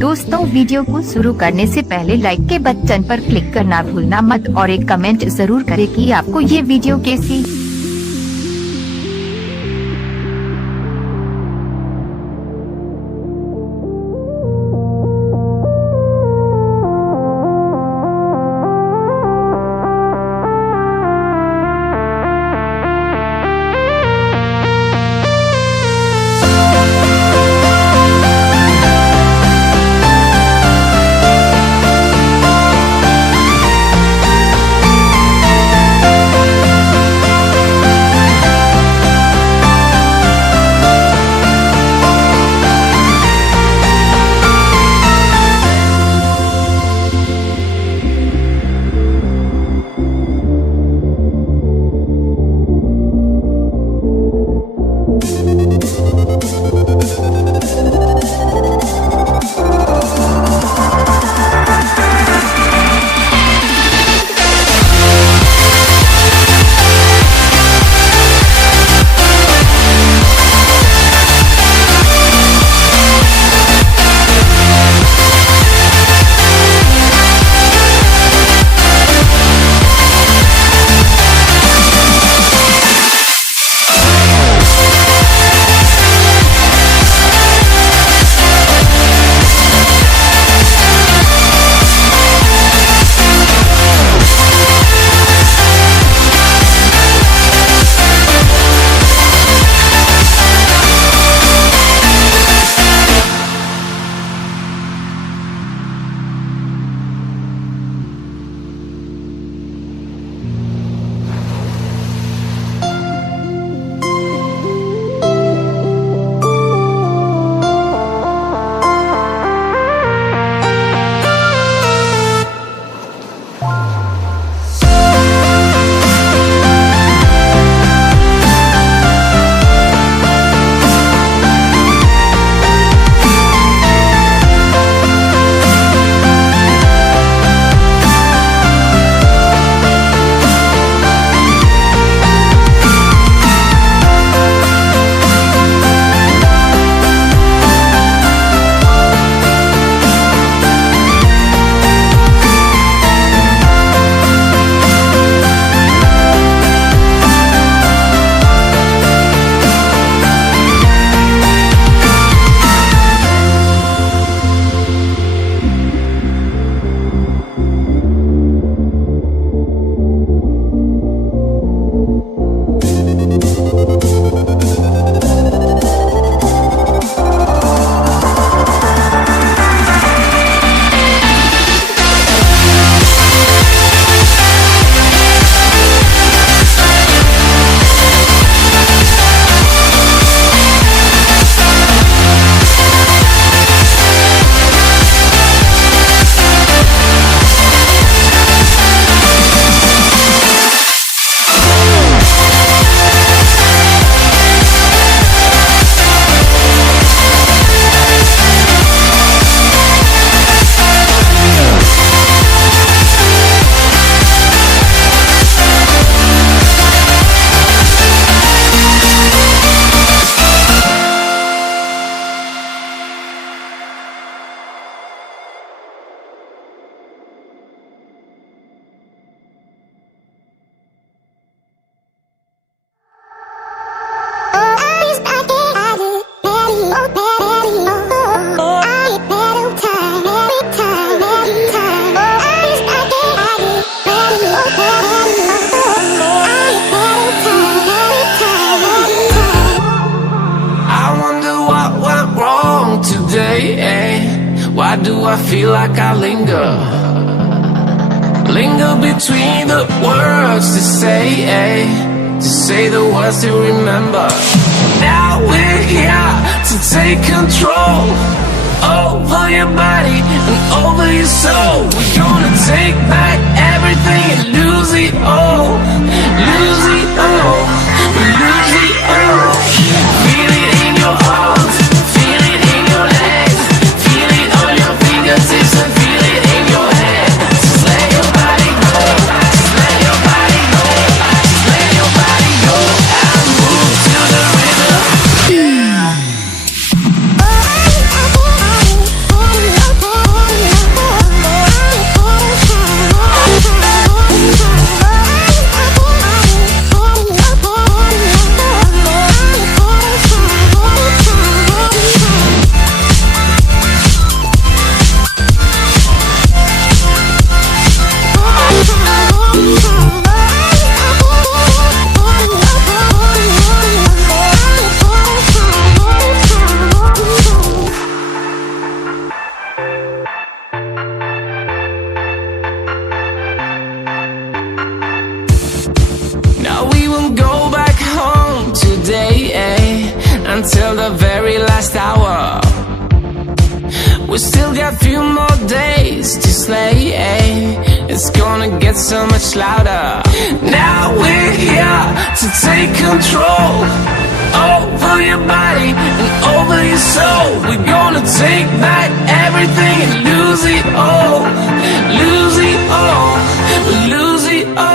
दोस्तों, वीडियो को शुरू करने से पहले लाइक के बटन पर क्लिक करना भूलना मत और एक कमेंट जरूर करें कि आपको ये वीडियो कैसी। Why do I feel like I linger between the words to say the words to remember. Now we're here to take control over your body and over your soul. We're gonna take back everything and lose it all, lose it all, lose it all. Feel it in your arms, feel it in your legs, feel it on your fingertips and feel it in your head. Just let your body go, just let your body go, just let your body go and move to the rhythm. Yeah. got few more days to slay. It's gonna get so much louder. Now we're here to take control over your body and over your soul. We're gonna take back everything and lose it all. Lose it all. Lose it all.